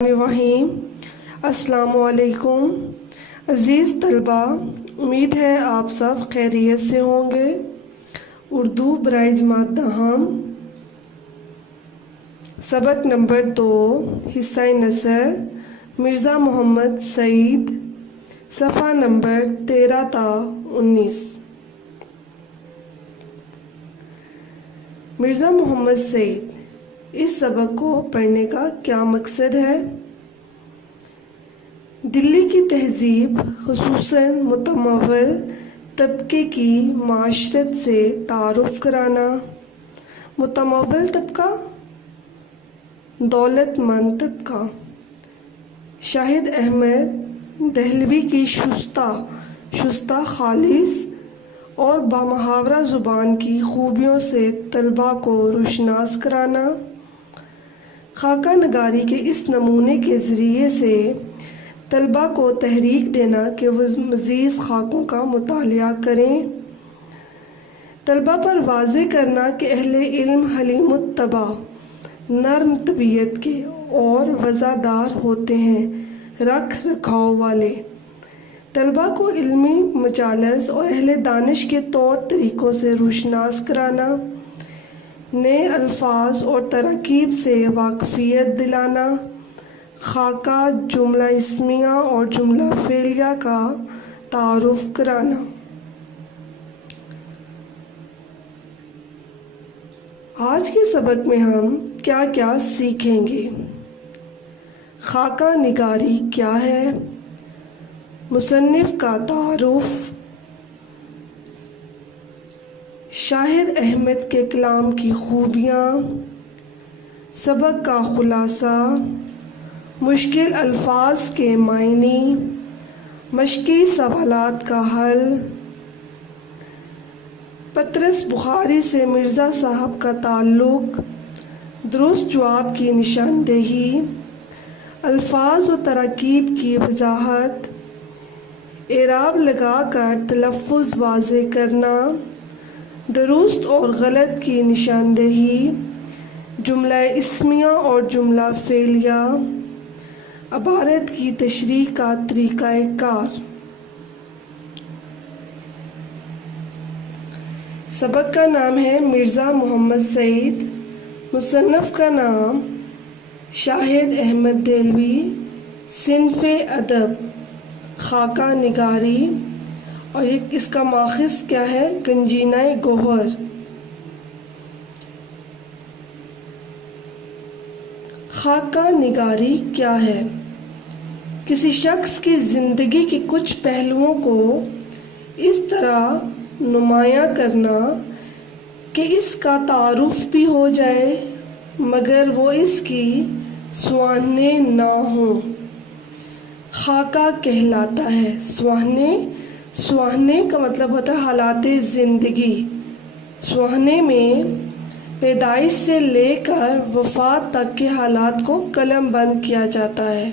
الرحیم السلام علیکم عزیز طلبہ، امید ہے آپ سب خیریت سے ہوں گے۔ اردو برائے جماعت دہم سبق نمبر 2 حصہ نثر مرزا محمد سعید، صفحہ نمبر 13 تا 19۔ مرزا محمد سعید، اس سبق کو پڑھنے کا کیا مقصد ہے؟ دلی کی تہذیب خصوصاً متمول طبقے کی معاشرت سے تعارف کرانا۔ متمول طبقہ، دولت مند طبقہ۔ شاہد احمد دہلوی کی شستہ خالص اور بامحاورہ زبان کی خوبیوں سے طلباء کو روشناس کرانا۔ خاکہ نگاری کے اس نمونے کے ذریعے سے طلباء کو تحریک دینا کہ وہ مزید خاکوں کا مطالعہ کریں۔ طلباء پر واضح کرنا کہ اہل علم حلیم الطبع، نرم طبیعت کے اور وفادار ہوتے ہیں، رکھ رکھاؤ والے۔ طلباء کو علمی مجالس اور اہل دانش کے طور طریقوں سے روشناس کرانا۔ نئے الفاظ اور تراکیب سے واقفیت دلانا۔ خاکہ جملہ اسمیہ اور جملہ فعلیہ کا تعارف کرانا۔ آج کے سبق میں ہم کیا کیا سیکھیں گے؟ خاکہ نگاری کیا ہے؟ مصنف کا تعارف، شاہد احمد کے کلام کی خوبیاں، سبق کا خلاصہ، مشکل الفاظ کے معنی، مشقی سوالات کا حل، پطرس بخاری سے مرزا صاحب کا تعلق، درست جواب کی نشاندہی، الفاظ و تراکیب کی وضاحت، اعراب لگا کر تلفظ واضح کرنا، درست اور غلط کی نشاندہی، جملہ اسمیہ اور جملہ فعلیہ، عبارت کی تشریح کا طریقہ کار۔ سبق کا نام ہے مرزا محمد سعید، مصنف کا نام شاہد احمد دہلوی، صنف ادب خاکہ نگاری، اور اس کا ماخذ کیا ہے؟ گنجینہ گوہر۔ خاکہ نگاری کیا ہے؟ کسی شخص کی زندگی کے کچھ پہلوؤں کو اس طرح نمایاں کرنا کہ اس کا تعارف بھی ہو جائے مگر وہ اس کی سوانح نہ ہوں، خاکہ کہلاتا ہے۔ سوانح کا مطلب ہوتا ہے حالات زندگی۔ سوانح میں پیدائش سے لے کر وفات تک کے حالات کو قلم بند کیا جاتا ہے۔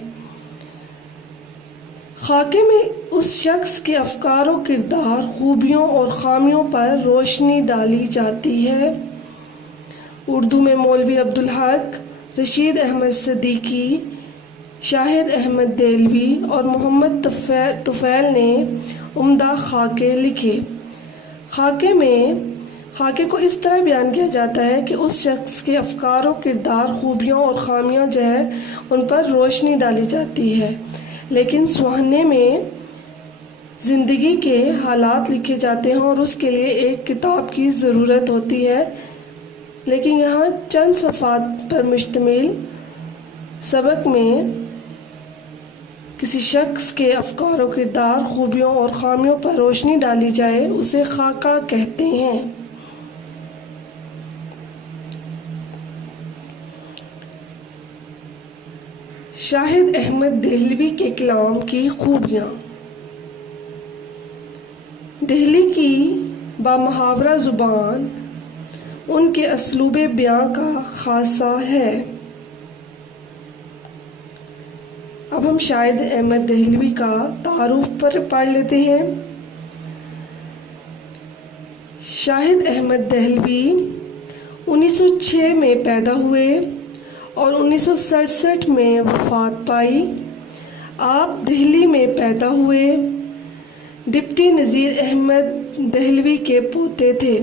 خاکے میں اس شخص کے افکار و کردار، خوبیوں اور خامیوں پر روشنی ڈالی جاتی ہے۔ اردو میں مولوی عبدالحق، رشید احمد صدیقی، شاہد احمد دہلوی اور محمد طفیل نے عمدہ خاکے لکھے۔ خاکے کو اس طرح بیان کیا جاتا ہے کہ اس شخص کے افکار و کردار، خوبیاں اور خامیاں جو ہے ان پر روشنی ڈالی جاتی ہے، لیکن سوانح میں زندگی کے حالات لکھے جاتے ہیں اور اس کے لیے ایک کتاب کی ضرورت ہوتی ہے۔ لیکن یہاں چند صفحات پر مشتمل سبق میں کسی شخص کے افکار و کردار، خوبیوں اور خامیوں پر روشنی ڈالی جائے اسے خاکہ کہتے ہیں۔ شاہد احمد دہلوی کے کلام کی خوبیاں۔ دہلی کی بامحاورہ زبان ان کے اسلوب بیان کا خاصہ ہے۔ اب ہم شاہد احمد دہلوی کا تعارف پر پڑھ لیتے ہیں۔ شاہد احمد دہلوی 1906 میں پیدا ہوئے اور 1967 میں وفات پائی۔ آپ دہلی میں پیدا ہوئے۔ ڈپٹی نذیر احمد دہلوی کے پوتے تھے۔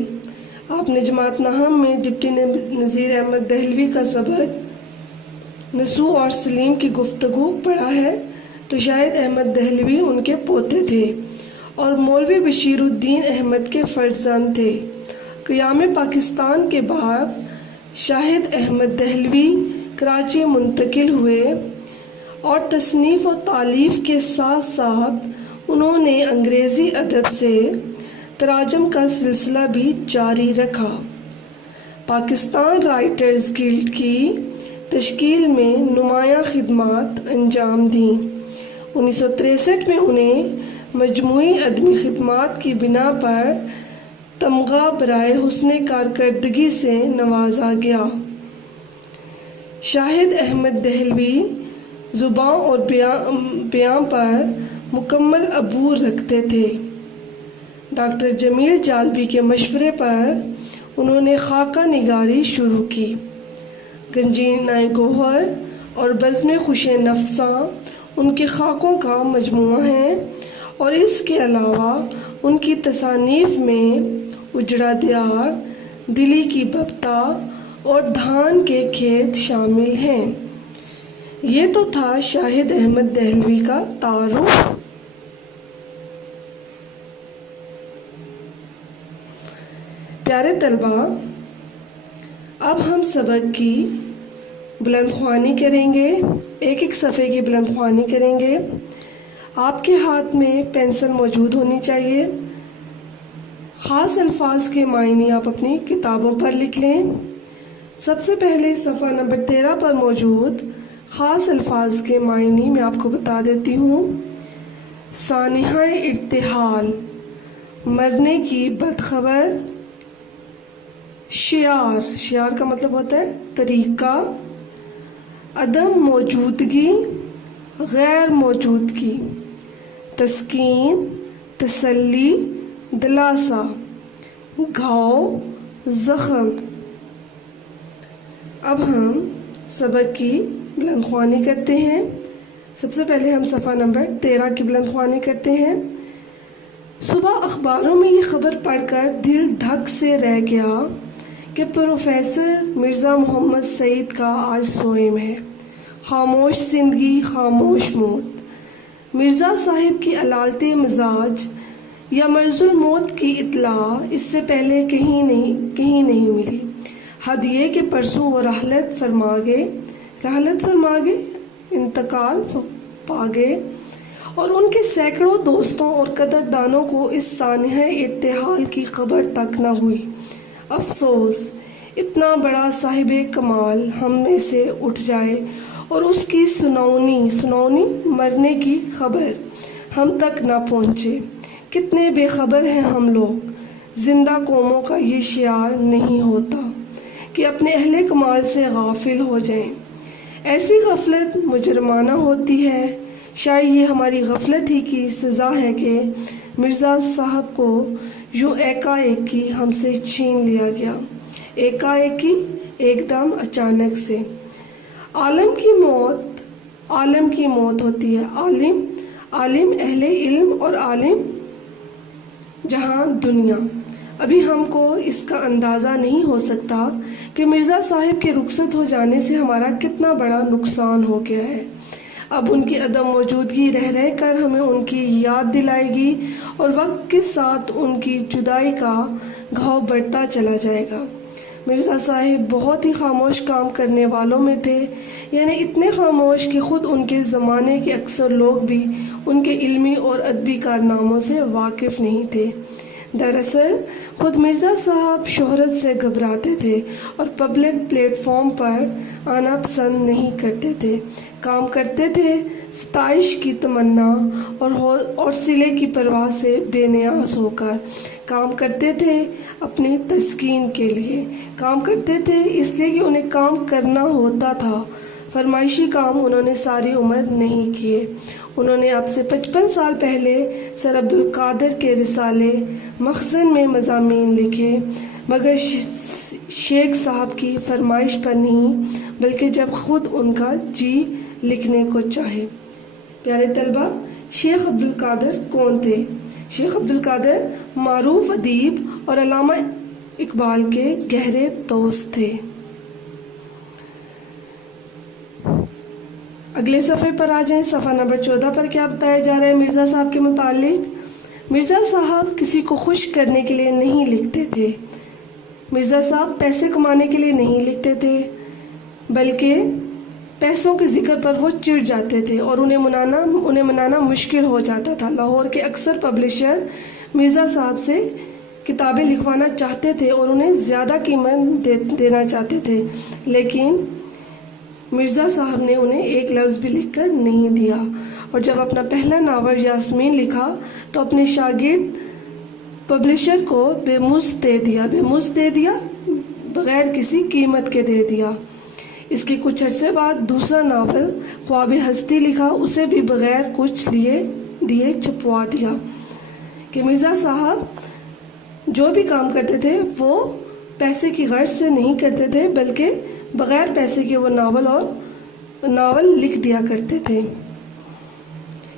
آپ نے جماعت نہم میں ڈپٹی نذیر احمد دہلوی کا سبق نسو اور سلیم کی گفتگو پڑھا ہے، تو شاہد احمد دہلوی ان کے پوتے تھے اور مولوی بشیر الدین احمد کے فرزند تھے۔ قیام پاکستان کے بعد شاہد احمد دہلوی کراچی منتقل ہوئے اور تصنیف و تالیف کے ساتھ ساتھ انہوں نے انگریزی ادب سے تراجم کا سلسلہ بھی جاری رکھا۔ پاکستان رائٹرز گلڈ کی تشکیل میں نمایاں خدمات انجام دیں۔ 1963 میں انہیں مجموعی ادبی خدمات کی بنا پر تمغہ برائے حسن کارکردگی سے نوازا گیا۔ شاہد احمد دہلوی زبان اور بیان پر مکمل عبور رکھتے تھے۔ ڈاکٹر جمیل جالبی کے مشورے پر انہوں نے خاکہ نگاری شروع کی۔ گنجینہ گوہر اور بزم خوش نفساں ان کے خاکوں کا مجموعہ ہیں، اور اس کے علاوہ ان کی تصانیف میں اجڑا دیار، دلی کی ببتا اور دھان کے کھیت شامل ہیں۔ یہ تو تھا شاہد احمد دہلوی کا تعارف۔ پیارے طلباء، اب ہم سبق کی بلند خوانی کریں گے، ایک ایک صفحے کی بلند خوانی کریں گے۔ آپ کے ہاتھ میں پینسل موجود ہونی چاہیے۔ خاص الفاظ کے معنی آپ اپنی کتابوں پر لکھ لیں۔ سب سے پہلے صفحہ نمبر 13 پر موجود خاص الفاظ کے معنی میں آپ کو بتا دیتی ہوں۔ سانحہ ارتحال، مرنے کی بدخبر۔ شعار کا مطلب ہوتا ہے طریقہ۔ عدم موجودگی، غیر موجودگی۔ تسکین، تسلی، دلاسا۔ گھاؤ، زخم۔ اب ہم سبق کی بلند خوانی کرتے ہیں۔ سب سے پہلے ہم صفحہ نمبر 13 کی بلند خوانی کرتے ہیں۔ صبح اخباروں میں یہ خبر پڑھ کر دل دھک سے رہ گیا کہ پروفیسر مرزا محمد سعید کا آج سوئم ہے۔ خاموش زندگی، خاموش موت۔ مرزا صاحب کی علالت مزاج یا مرض الموت کی اطلاع اس سے پہلے کہیں نہیں ملی۔ حد یہ کہ پرسوں وہ رحلت فرما گئے، انتقال پا گئے، اور ان کے سینکڑوں دوستوں اور قدردانوں کو اس سانحہ ارتحال کی خبر تک نہ ہوئی۔ افسوس، اتنا بڑا صاحب کمال ہم میں سے اٹھ جائے اور اس کی سنونی مرنے کی خبر ہم تک نہ پہنچے۔ کتنے بے خبر ہیں ہم لوگ۔ زندہ قوموں کا یہ شعار نہیں ہوتا کہ اپنے اہل کمال سے غافل ہو جائیں۔ ایسی غفلت مجرمانہ ہوتی ہے۔ شاید یہ ہماری غفلت ہی کی سزا ہے کہ مرزا صاحب کو یوں ایک ہم سے چھین لیا گیا، ایک دم اچانک سے۔ عالم کی موت ہوتی ہے۔ عالم اہل علم اور عالم جہاں دنیا۔ ابھی ہم کو اس کا اندازہ نہیں ہو سکتا کہ مرزا صاحب کے رخصت ہو جانے سے ہمارا کتنا بڑا نقصان ہو گیا ہے۔ اب ان کی عدم موجودگی رہ کر ہمیں ان کی یاد دلائے گی، اور وقت کے ساتھ ان کی جدائی کا گھاؤ بڑھتا چلا جائے گا۔ مرزا صاحب بہت ہی خاموش کام کرنے والوں میں تھے، یعنی اتنے خاموش کہ خود ان کے زمانے کے اکثر لوگ بھی ان کے علمی اور ادبی کارناموں سے واقف نہیں تھے۔ دراصل خود مرزا صاحب شہرت سے گھبراتے تھے اور پبلک پلیٹ فارم پر آنا پسند نہیں کرتے تھے۔ کام کرتے تھے ستائش کی تمنا اور صلے کی پرواہ سے بے نیاز ہو کر۔ کام کرتے تھے اپنی تسکین کے لیے، کام کرتے تھے اس لیے کہ انہیں کام کرنا ہوتا تھا۔ فرمائشی کام انہوں نے ساری عمر نہیں کیے۔ انہوں نے اب سے 55 سال پہلے سر عبدالقادر کے رسالے مخزن میں مضامین لکھے، مگر شیخ صاحب کی فرمائش پر نہیں بلکہ جب خود ان کا جی لکھنے کو چاہے۔ پیارے طلبہ، شیخ عبدالقادر کون تھے؟ شیخ عبدالقادر معروف ادیب اور علامہ اقبال کے گہرے دوست تھے۔ اگلے صفحے پر آ جائیں، صفحہ نمبر 14 پر کیا بتایا جا رہا ہے مرزا صاحب کے متعلق؟ مرزا صاحب کسی کو خوش کرنے کے لیے نہیں لکھتے تھے۔ مرزا صاحب پیسے کمانے کے لیے نہیں لکھتے تھے، بلکہ پیسوں کے ذکر پر وہ چڑ جاتے تھے اور انہیں منانا مشکل ہو جاتا تھا۔ لاہور کے اکثر پبلشر مرزا صاحب سے کتابیں لکھوانا چاہتے تھے اور انہیں زیادہ قیمت دینا چاہتے تھے، لیکن مرزا صاحب نے انہیں ایک لفظ بھی لکھ کر نہیں دیا۔ اور جب اپنا پہلا ناول یاسمین لکھا تو اپنے شاگرد پبلشر کو بے مزد دے دیا، بغیر کسی قیمت کے دے دیا۔ اس کے کچھ عرصے بعد دوسرا ناول خواب ہستی لکھا، اسے بھی بغیر کچھ دیے چھپوا دیا۔ کہ مرزا صاحب جو بھی کام کرتے تھے وہ پیسے کی غرض سے نہیں کرتے تھے، بلکہ بغیر پیسے کے وہ ناول لکھ دیا کرتے تھے۔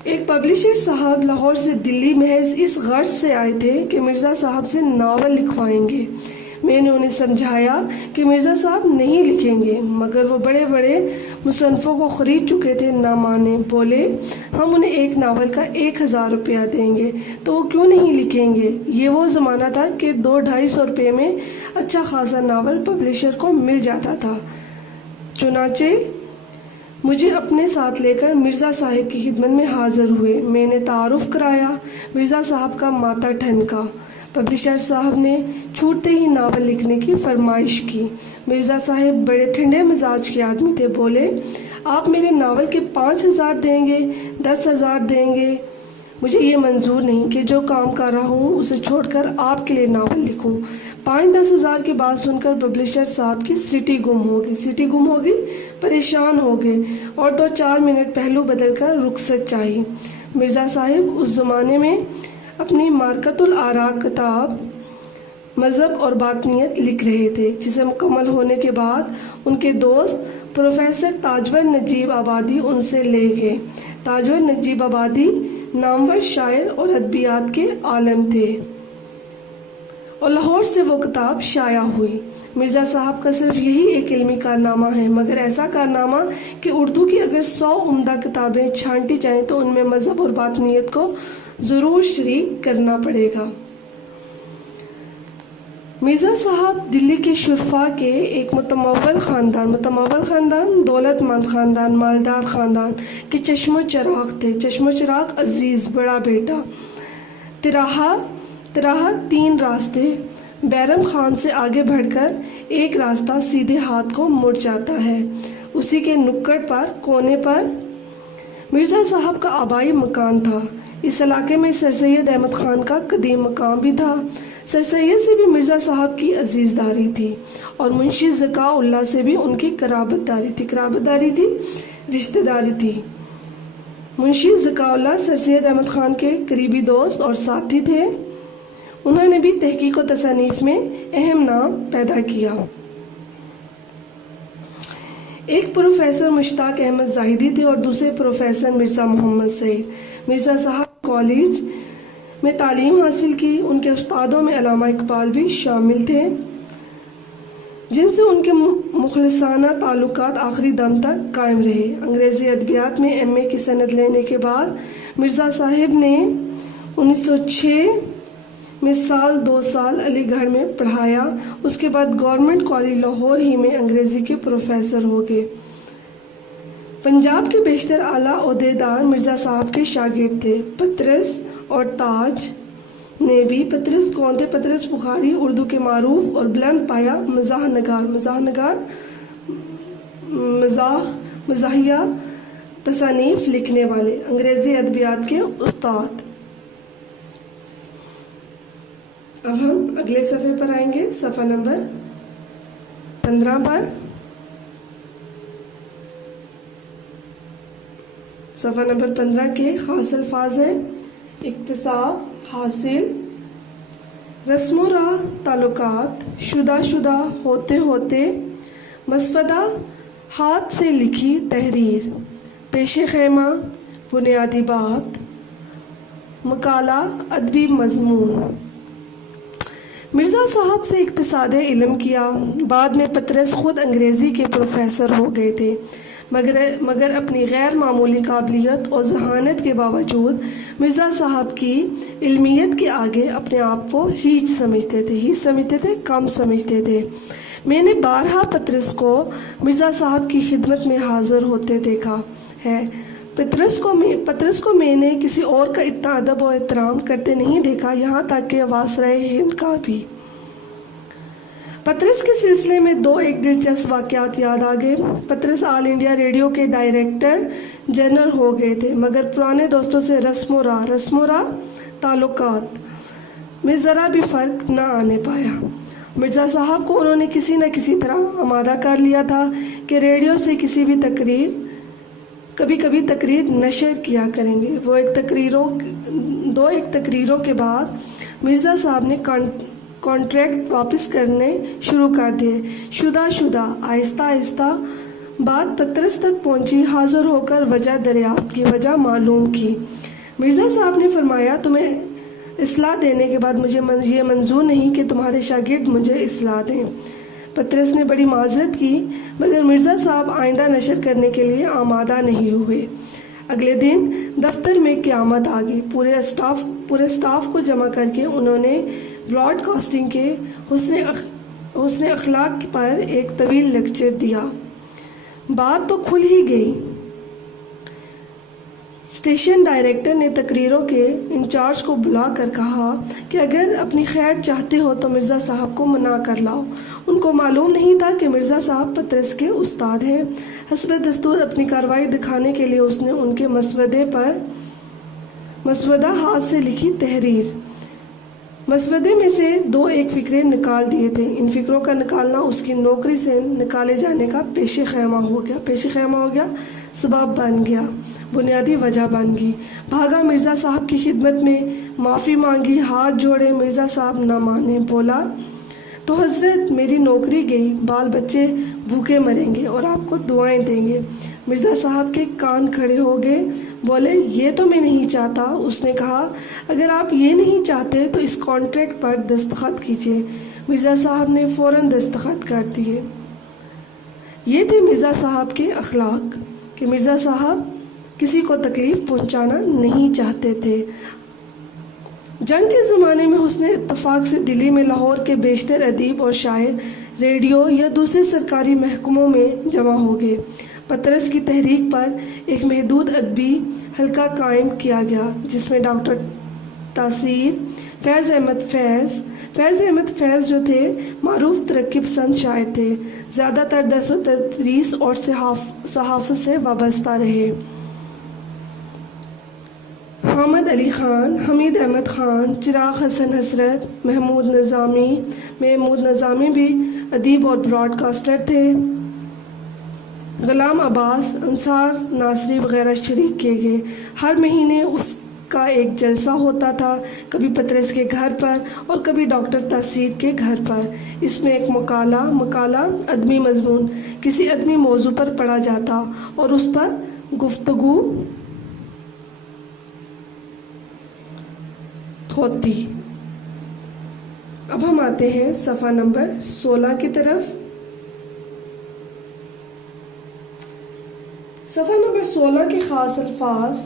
ایک پبلشر صاحب لاہور سے دلی محض اس غرض سے آئے تھے کہ مرزا صاحب سے ناول لکھوائیں گے۔ میں نے انہیں سمجھایا کہ مرزا صاحب نہیں لکھیں گے، مگر وہ بڑے بڑے مصنفوں کو خرید چکے تھے، نہ مانے، بولے ہم انہیں ایک ناول کا 1000 روپیہ دیں گے تو وہ کیوں نہیں لکھیں گے۔ یہ وہ زمانہ تھا کہ 200-250 روپے میں اچھا خاصا ناول پبلشر کو مل جاتا تھا۔ چنانچہ مجھے اپنے ساتھ لے کر مرزا صاحب کی خدمت میں حاضر ہوئے۔ میں نے تعارف کرایا، مرزا صاحب کا ماتھا ٹھنکا۔ پبلشر صاحب نے چھوٹتے ہی ناول لکھنے کی فرمائش کی۔ مرزا صاحب بڑے ٹھنڈے مزاج کے آدمی تھے، بولے آپ میرے ناول کے 5000 دیں گے، 10,000 دیں گے؟ مجھے یہ منظور نہیں کہ جو کام کر رہا ہوں اسے چھوڑ کر آپ کے لیے ناول لکھوں۔ 5-10 ہزار کی بات سن کر پبلشر صاحب کی سٹی گم ہو گئی، پریشان ہو گئے اور 2-4 منٹ پہلو بدل کر رخصت چاہی۔ مرزا صاحب اس زمانے میں اپنی مارکت الآراء کتاب مذہب اور باطنیت لکھ رہے تھے، جسے مکمل ہونے کے بعد ان کے دوست پروفیسر تاجور نجیب آبادی ان سے لے گئے۔ تاجور نجیب آبادی نامور شاعر اور ادبیات کے عالم تھے اور لاہور سے وہ کتاب شائع ہوئی۔ مرزا صاحب کا صرف یہی ایک علمی کارنامہ ہے، مگر ایسا کارنامہ کہ اردو کی اگر 100 عمدہ کتابیں چھانٹی جائیں تو ان میں مذہب اور باطنیت کو ضرور شریک کرنا پڑے گا۔ مرزا صاحب دلی کے شرفا کے ایک متمول خاندان، دولت مند خاندان، مالدار خاندان کے چشم و چراغ تھے۔ چشم و چراغ عزیز بڑا بیٹا، تراہا 3 راستے، بیرم خان سے آگے بڑھ کر ایک راستہ سیدھے ہاتھ کو مڑ جاتا ہے، اسی کے نکڑ پر کونے پر مرزا صاحب کا آبائی مکان تھا۔ اس علاقے میں سر سید احمد خان کا قدیم مقام بھی تھا۔ سر سید سے بھی مرزا صاحب کی عزیزداری تھی اور منشی ذکاء اللہ سے بھی ان کی قرابت داری تھی، رشتہ داری تھی۔ منشی ذکاء اللہ سر سید احمد خان کے قریبی دوست اور ساتھی تھے۔ انہوں نے بھی تحقیق و تصانیف میں اہم نام پیدا کیا۔ ایک پروفیسر مشتاق احمد زاہدی تھے اور دوسرے پروفیسر مرزا محمد سعید۔ مرزا صاحب کالج میں تعلیم حاصل کی۔ ان کے استادوں میں علامہ اقبال بھی شامل تھے، جن سے ان کے مخلصانہ تعلقات آخری دم تک قائم رہے۔ انگریزی ادبیات میں ایم اے کی سند لینے کے بعد مرزا صاحب نے 1906 میں 2 سال علی گڑھ میں پڑھایا۔ اس کے بعد گورنمنٹ کالج لاہور ہی میں انگریزی کے پروفیسر ہو گئے۔ پنجاب کے بیشتر اعلیٰ عہدیدار مرزا صاحب کے شاگرد تھے۔ پطرس اور تاج نے بھی پطرس کون تھے؟ پطرس بخاری اردو کے معروف اور بلند پایہ مزاحیہ تصانیف لکھنے والے، انگریزی ادبیات کے استاد۔ اب ہم اگلے صفحے پر آئیں گے، صفحہ نمبر 15 پر۔ صفحہ نمبر 15 کے خاص الفاظ ہیں: اکتساب، حاصل، رسم و راہ، تعلقات، شدہ ہوتے، مسودہ، ہاتھ سے لکھی تحریر، پیش خیمہ، بنیادی بات، مقالہ، ادبی مضمون۔ مرزا صاحب سے اقتصاد علم کیا۔ بعد میں پطرس خود انگریزی کے پروفیسر ہو گئے تھے، مگر اپنی غیر معمولی قابلیت اور ذہانت کے باوجود مرزا صاحب کی علمیت کے آگے اپنے آپ کو ہیچ سمجھتے تھے، کم سمجھتے تھے۔ میں نے بارہا پطرس کو مرزا صاحب کی خدمت میں حاضر ہوتے دیکھا ہے۔ پطرس کو میں نے کسی اور کا اتنا ادب و احترام کرتے نہیں دیکھا، یہاں تک کہ وائسرائے ہند کا بھی۔ پطرس کے سلسلے میں ایک دلچسپ واقعات یاد آ گئے۔ پطرس آل انڈیا ریڈیو کے ڈائریکٹر جنرل ہو گئے تھے، مگر پرانے دوستوں سے رسم و راہ تعلقات میں ذرا بھی فرق نہ آنے پایا۔ مرزا صاحب کو انہوں نے کسی نہ کسی طرح آمادہ کر لیا تھا کہ ریڈیو سے کبھی کبھی تقریر نشر کیا کریں گے۔ ایک تقریروں کے بعد مرزا صاحب نے کانٹریکٹ واپس کرنے شروع کر دیے۔ شدہ آہستہ آہستہ بات پطرس تک پہنچی۔ حاضر ہو کر وجہ دریافت کی، وجہ معلوم کی۔ مرزا صاحب نے فرمایا، تمہیں اصلاح دینے کے بعد مجھے یہ منظور نہیں کہ تمہارے شاگرد مجھے اصلاح دیں۔ پطرس نے بڑی معذرت کی، مگر مرزا صاحب آئندہ نشر کرنے کے لیے آمادہ نہیں ہوئے۔ اگلے دن دفتر میں قیامت آ گئی۔ پورے اسٹاف کو جمع کر کے انہوں نے براڈ کاسٹنگ کے حسن اخلاق پر ایک طویل لیکچر دیا۔ بات تو کھل ہی گئی۔ اسٹیشن ڈائریکٹر نے تقریروں کے انچارج کو بلا کر کہا کہ اگر اپنی خیر چاہتے ہو تو مرزا صاحب کو منا کر لاؤ۔ ان کو معلوم نہیں تھا کہ مرزا صاحب پطرس کے استاد ہیں۔ حسب دستور اپنی کارروائی دکھانے کے لیے اس نے ان کے مسودہ ہاتھ سے لکھی تحریر، مسودے میں سے ایک فقرے نکال دیے تھے۔ ان فقروں کا نکالنا اس کی نوکری سے نکالے جانے کا پیش خیمہ ہو گیا، سبب بن گیا، بنیادی وجہ بن گئی۔ بھاگا مرزا صاحب کی خدمت میں، معافی مانگی، ہاتھ جوڑے۔ مرزا صاحب نہ مانے، بولا تو حضرت میری نوکری گئی، بال بچے بھوکے مریں گے اور آپ کو دعائیں دیں گے۔ مرزا صاحب کے کان کھڑے ہو گئے، بولے یہ تو میں نہیں چاہتا۔ اس نے کہا اگر آپ یہ نہیں چاہتے تو اس کانٹریکٹ پر دستخط کیجیے۔ مرزا صاحب نے فوراً دستخط کر دیے۔ یہ تھے مرزا صاحب کے اخلاق کہ مرزا صاحب کسی کو تکلیف پہنچانا نہیں چاہتے تھے۔ جنگ کے زمانے میں حسن اتفاق سے دلی میں لاہور کے بیشتر ادیب اور شاعر ریڈیو یا دوسرے سرکاری محکموں میں جمع ہو گئے۔ پطرس کی تحریک پر ایک محدود ادبی حلقہ قائم کیا گیا، جس میں ڈاکٹر تاثیر، فیض احمد فیض جو تھے معروف ترقی پسند شاعر تھے، زیادہ تر درس و تدریس اور صحافت سے وابستہ رہے۔ حامد علی خان، حمید احمد خان، چراغ حسن حسرت، محمود نظامی بھی ادیب اور براڈ کاسٹر تھے۔ غلام عباس، انصار ناصری وغیرہ شریک کیے گئے۔ ہر مہینے اس کا ایک جلسہ ہوتا تھا، کبھی پطرس کے گھر پر اور کبھی ڈاکٹر تاثیر کے گھر پر۔ اس میں ایک مقالہ ادبی مضمون کسی ادبی موضوع پر پڑھا جاتا اور اس پر گفتگو ہوتی۔ اب ہم آتے ہیں صفحہ نمبر 16 کی طرف۔ صفحہ نمبر 16 کے خاص الفاظ: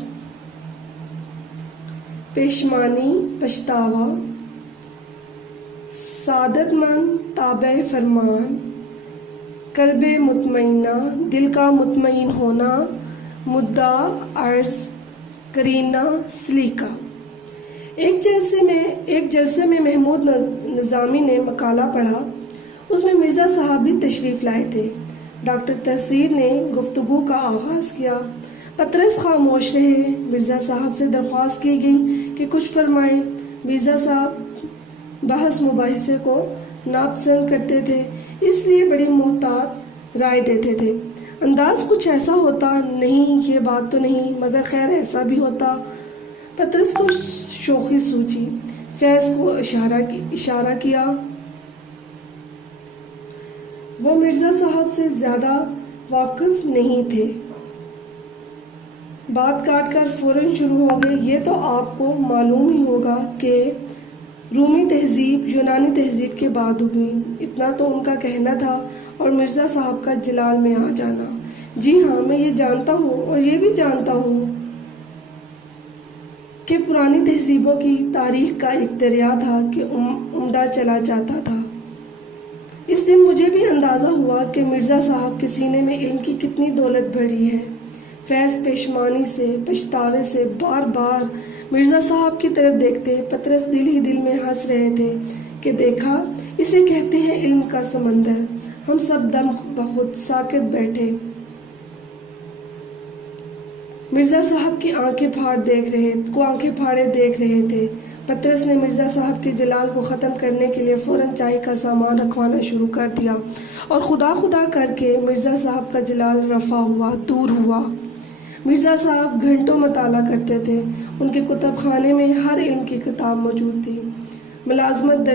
پیشمانی، پچھتاوا، سعادت مند، تابع فرمان، قلب مطمئنہ، دل کا مطمئن ہونا، مدعا، عرض، قرینہ، سلیقہ۔ ایک جلسے میں محمود نظامی نے مقالہ پڑھا۔ اس میں مرزا صاحب بھی تشریف لائے تھے۔ ڈاکٹر تاثیر نے گفتگو کا آغاز کیا۔ پطرس خاموش رہے۔ مرزا صاحب سے درخواست کی گئی کہ کچھ فرمائیں۔ مرزا صاحب بحث مباحثے کو ناپسند کرتے تھے، اس لیے بڑی محتاط رائے دیتے تھے۔ انداز کچھ ایسا ہوتا، نہیں یہ بات تو نہیں، مگر خیر ایسا بھی ہوتا۔ پطرس کو شوخی سوچی، فیض کو اشارہ کیا۔ وہ مرزا صاحب سے زیادہ واقف نہیں تھے۔ بات کاٹ کر فوراً شروع ہو گئے، یہ تو آپ کو معلوم ہی ہوگا کہ رومی تہذیب یونانی تہذیب کے بعد ہوئی، اتنا تو ان کا کہنا تھا، اور مرزا صاحب کا جلال میں آ جانا۔ جی ہاں، میں یہ جانتا ہوں، اور یہ بھی جانتا ہوں کہ پرانی تہذیبوں کی تاریخ کا ایک دریا تھا کہ عمدہ چلا جاتا تھا۔ اس دن مجھے بھی اندازہ ہوا کہ مرزا صاحب کے سینے میں علم کی کتنی دولت بھری ہے۔ فیض پشیمانی سے، پچھتاوے سے بار بار مرزا صاحب کی طرف دیکھتے پطرس دل ہی دل میں ہنس رہے تھے کہ دیکھا، اسے کہتے ہیں علم کا سمندر۔ ہم سب دم بخود ساکت بیٹھے مرزا صاحب کی آنکھیں پھاڑے دیکھ رہے تھے۔ پطرس نے مرزا صاحب کے جلال کو ختم کرنے کے لیے فوراً چائے کا سامان رکھوانا شروع کر دیا، اور خدا خدا کر کے مرزا صاحب کا جلال رفع ہوا، دور ہوا۔ مرزا صاحب گھنٹوں مطالعہ کرتے تھے، ان کے کتب خانے میں ہر علم کی کتاب موجود تھی۔ ملازمت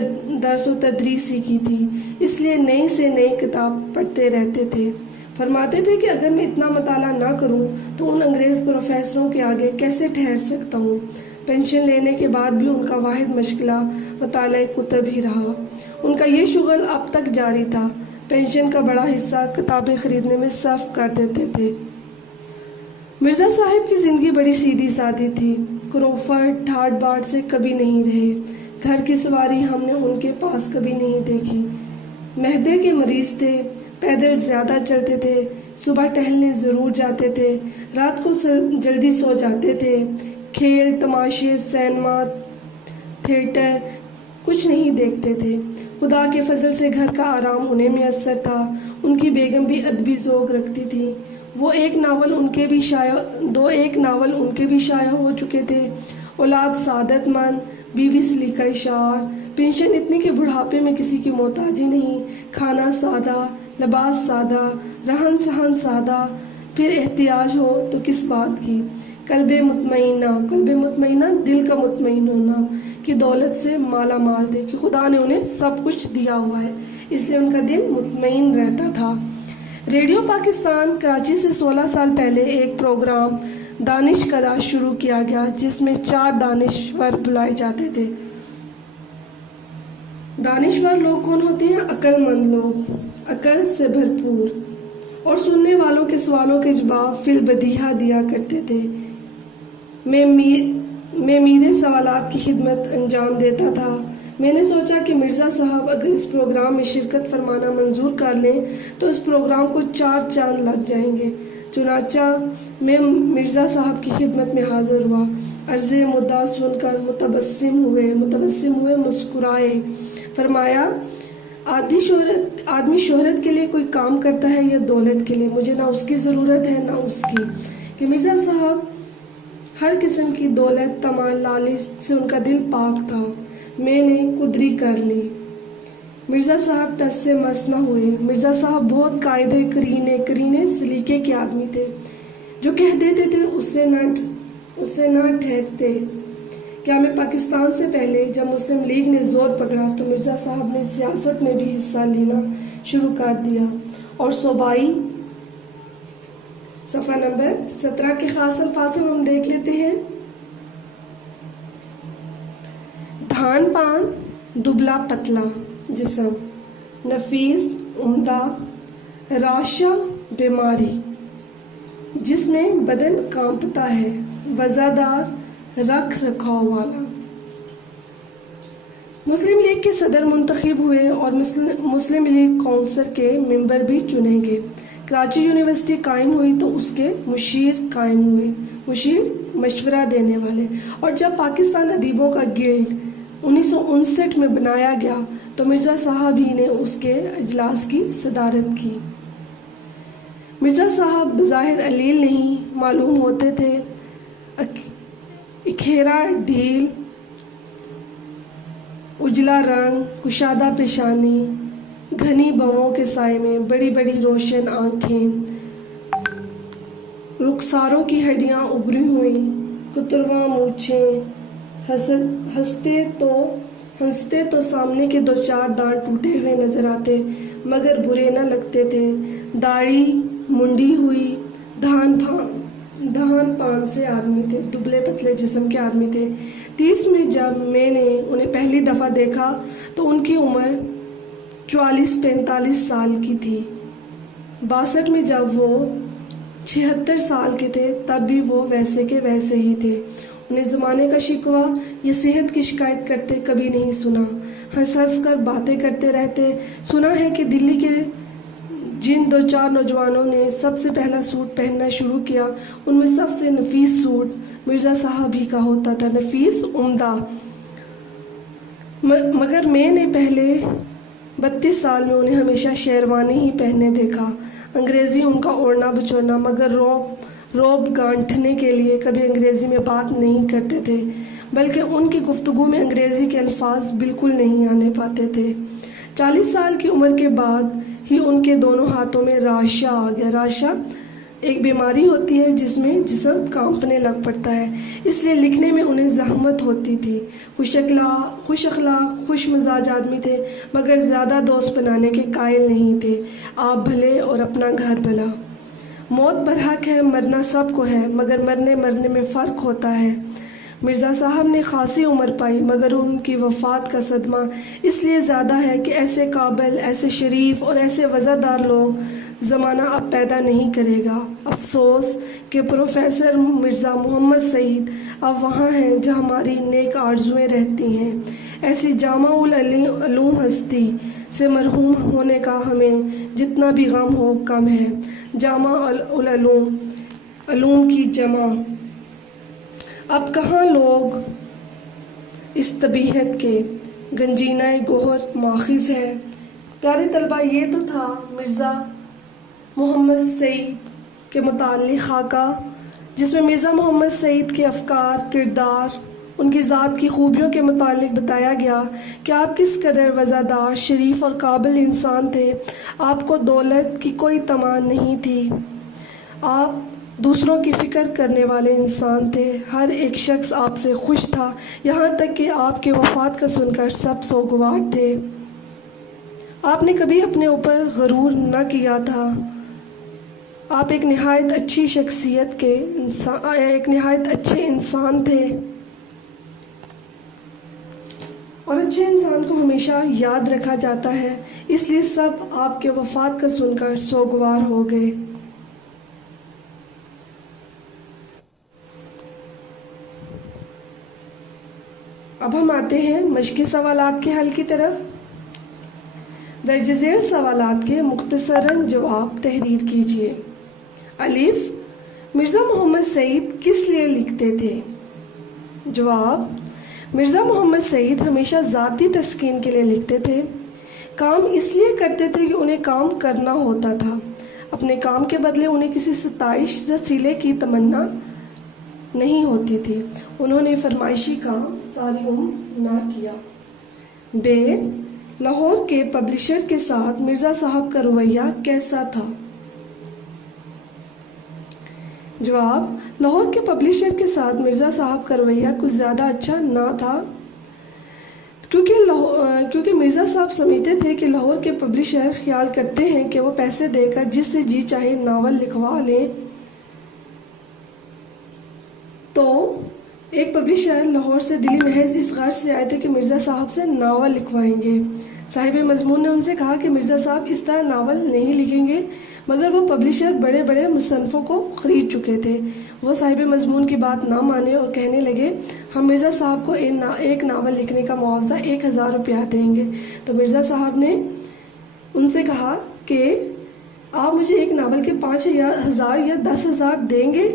درس و تدریس ہی کی تھی، اس لیے نئی سے نئی کتاب پڑھتے رہتے تھے۔ فرماتے تھے کہ اگر میں اتنا مطالعہ نہ کروں تو ان انگریز پروفیسروں کے آگے کیسے ٹھہر سکتا ہوں۔ پینشن لینے کے بعد بھی ان کا واحد مشغلہ مطالعہ کتب ہی رہا۔ ان کا یہ شغل اب تک جاری تھا۔ پینشن کا بڑا حصہ کتابیں خریدنے میں صرف کر دیتے تھے۔ مرزا صاحب کی زندگی بڑی سیدھی سادی تھی، کروفٹ ٹھاٹ باٹ سے کبھی نہیں رہے۔ گھر کی سواری ہم نے ان کے پاس کبھی نہیں دیکھی۔ معدے کے مریض تھے، پیدل زیادہ چلتے تھے، صبح ٹہلنے ضرور جاتے تھے، رات کو جلدی سو جاتے تھے۔ کھیل تماشے، سینما، تھیٹر کچھ نہیں دیکھتے تھے۔ خدا کے فضل سے گھر کا آرام انہیں میسر تھا۔ ان کی بیگم بھی ادبی ذوق رکھتی تھی۔ دو ایک ناول ان کے بھی شائع ہو چکے تھے۔ اولاد سعادت مند، بیوی سلیقہ شعر، پینشن اتنی کہ بڑھاپے میں کسی کی محتاجی نہیں، کھانا سادہ، لباس سادہ، رہن سہن سادہ، پھر احتیاج ہو تو کس بات کی۔ قلب مطمئنہ دل کا مطمئن ہونا کی دولت سے مالا مال تھے کہ خدا نے انہیں سب کچھ دیا ہوا ہے، اس لیے ان کا دل مطمئن رہتا تھا۔ ریڈیو پاکستان کراچی سے 16 سال پہلے ایک پروگرام دانش کدا شروع کیا گیا، جس میں 4 دانشور بلائے جاتے تھے۔ دانشور لوگ کون ہوتے ہیں؟ عقل مند لوگ، عقل سے بھرپور، اور سننے والوں کے سوالوں کے جواب فی البدیہہ دیا کرتے تھے۔ میں میرے سوالات کی خدمت انجام دیتا تھا۔ میں نے سوچا کہ مرزا صاحب اگر اس پروگرام میں شرکت فرمانا منظور کر لیں تو اس پروگرام کو 4 چاند لگ جائیں گے۔ چنانچہ میں مرزا صاحب کی خدمت میں حاضر ہوا۔ عرض مدعا سن کر متبسم ہوئے مسکرائے۔ فرمایا، آدمی شہرت کے لیے کوئی کام کرتا ہے یا دولت کے لیے؟ مجھے نہ اس کی ضرورت ہے نہ اس کی۔ کہ مرزا صاحب ہر قسم کی دولت، طمع، لالچ سے ان کا دل پاک تھا۔ میں نے قدری کر لی۔ مرزا صاحب ٹس سے مس نہ ہوئے۔ مرزا صاحب بہت قاعدے کرینے سلیقے کے آدمی تھے۔ جو کہہ دیتے تھے اس سے نہ ٹھہرتے۔ کیا میں پاکستان سے پہلے جب مسلم لیگ نے زور پکڑا تو مرزا صاحب نے سیاست میں بھی حصہ لینا شروع کر دیا، اور صوبائی صفحہ نمبر 17 کے خاص الفاظ ہم دیکھ لیتے ہیں۔ دھان پان دبلا پتلا جسم، نفیس عمدہ، راشا بیماری جس میں بدن کانپتا ہے، وزادار رکھ رکھاؤ والا۔ مسلم لیگ کے صدر منتخب ہوئے اور مسلم لیگ کونسل کے ممبر بھی چنے گئے۔ کراچی یونیورسٹی قائم ہوئی تو اس کے مشیر قائم ہوئے، مشیر مشورہ دینے والے۔ اور جب پاکستان ادیبوں کا گلڈ 1959 میں بنایا گیا تو مرزا صاحب ہی نے اس کے اجلاس کی صدارت کی۔ مرزا صاحب بظاہر علیل نہیں معلوم ہوتے تھے۔ اکھیرا ڈھیل، اجلا رنگ، کشادہ پیشانی، گھنی بھووں کے سائے میں بڑی بڑی روشن آنکھیں، رخساروں کی ہڈیاں ابری ہوئیں، کترواں مونچھیں، ہنستے تو سامنے کے 2-4 دانت ٹوٹے ہوئے نظر آتے مگر برے نہ لگتے تھے۔ داڑھی منڈی ہوئی دھان پان سے آدمی تھے، دبلے پتلے جسم کے آدمی تھے۔ 30 میں جب میں نے انہیں پہلی دفعہ دیکھا تو ان کی عمر 44-45 سال کی تھی۔ 62 میں جب وہ 76 سال کے تھے تب بھی وہ ویسے کے ویسے ہی تھے۔ انہیں زمانے کا شکوہ یا صحت کی شکایت کرتے کبھی نہیں سنا۔ ہنس ہنس کر باتیں کرتے رہتے۔ سنا ہے کہ دلی کے جن 2-4 نوجوانوں نے سب سے پہلا سوٹ پہننا شروع کیا ان میں سب سے نفیس سوٹ مرزا صاحب ہی کا ہوتا تھا، نفیس، عمدہ۔ مگر میں نے پہلے 32 سال میں انہیں ہمیشہ شیروانی ہی پہنے دیکھا۔ انگریزی ان کا اوڑھنا بچھوڑنا، مگر روب گانٹھنے کے لیے کبھی انگریزی میں بات نہیں کرتے تھے، بلکہ ان کی گفتگو میں انگریزی کے الفاظ بالکل نہیں آنے پاتے تھے۔ 40 سال کی عمر کے بعد ہی ان کے دونوں ہاتھوں میں راشا آ گیا۔ راشا ایک بیماری ہوتی ہے جس میں جسم کانپنے لگ پڑتا ہے، اس لیے لکھنے میں انہیں زحمت ہوتی تھی۔ خوش اخلاق، خوش مزاج آدمی تھے، مگر زیادہ دوست بنانے کے قائل نہیں تھے۔ آپ بھلے اور اپنا گھر بھلا۔ موت برحق ہے، مرنا سب کو ہے، مگر مرنے میں فرق ہوتا ہے۔ مرزا صاحب نے خاصی عمر پائی، مگر ان کی وفات کا صدمہ اس لیے زیادہ ہے کہ ایسے قابل، ایسے شریف اور ایسے وزردار لوگ زمانہ اب پیدا نہیں کرے گا۔ افسوس کہ پروفیسر مرزا محمد سعید اب وہاں ہیں جہاں ہماری نیک آرزوئیں رہتی ہیں۔ ایسی جامع العلوم ہستی سے مرحوم ہونے کا ہمیں جتنا بھی غم ہو کم ہے۔ جامع العلوم، علوم کی جمع۔ اب کہاں لوگ اس طبیعت کے گنجینہ گوہر ماخذ ہے۔ پیارے طلبہ، یہ تو تھا مرزا محمد سعید کے متعلق خاکہ، جس میں مرزا محمد سعید کے افکار، کردار، ان کی ذات کی خوبیوں کے متعلق بتایا گیا کہ آپ کس قدر وفادار، شریف اور قابل انسان تھے۔ آپ کو دولت کی کوئی تمنا نہیں تھی، آپ دوسروں کی فکر کرنے والے انسان تھے۔ ہر ایک شخص آپ سے خوش تھا، یہاں تک کہ آپ کے وفات کا سن کر سب سوگوار تھے۔ آپ نے کبھی اپنے اوپر غرور نہ کیا تھا۔ آپ ایک نہایت اچھی شخصیت کے ایک نہایت اچھے انسان تھے، اور اچھے انسان کو ہمیشہ یاد رکھا جاتا ہے، اس لیے سب آپ کے وفات کا سن کر سوگوار ہو گئے۔ اب ہم آتے ہیں مشقی سوالات کے حل کی طرف۔ درج ذیل سوالات کے مختصراً جواب تحریر کیجیے۔ الف، مرزا محمد سعید کس لیے لکھتے تھے؟ جواب، مرزا محمد سعید ہمیشہ ذاتی تسکین کے لیے لکھتے تھے۔ کام اس لیے کرتے تھے کہ انہیں کام کرنا ہوتا تھا، اپنے کام کے بدلے انہیں کسی ستائش یا صلے کی تمنا نہیں ہوتی تھی۔ انہوں نے فرمائشی کام ساری عمر نہ کیا۔ ب، لاہور کے پبلشر کے ساتھ مرزا صاحب کا رویہ کیسا تھا؟ جواب، لاہور کے پبلشر کے ساتھ مرزا صاحب کا رویہ کچھ زیادہ اچھا نہ تھا، کیونکہ مرزا صاحب سمجھتے تھے کہ لاہور کے پبلشر خیال کرتے ہیں کہ وہ پیسے دے کر جس سے جی چاہے ناول لکھوا لیں۔ تو ایک پبلشر لاہور سے دلی محض اس غرض سے آئے تھے کہ مرزا صاحب سے ناول لکھوائیں گے۔ صاحب مضمون نے ان سے کہا کہ مرزا صاحب اس طرح ناول نہیں لکھیں گے، مگر وہ پبلشر بڑے بڑے مصنفوں کو خرید چکے تھے۔ وہ صاحب مضمون کی بات نہ مانے اور کہنے لگے، ہم مرزا صاحب کو ایک ناول لکھنے کا معاوضہ 1000 روپیہ دیں گے۔ تو مرزا صاحب نے ان سے کہا کہ آپ مجھے ایک ناول کے 5000 یا 10,000 دیں گے،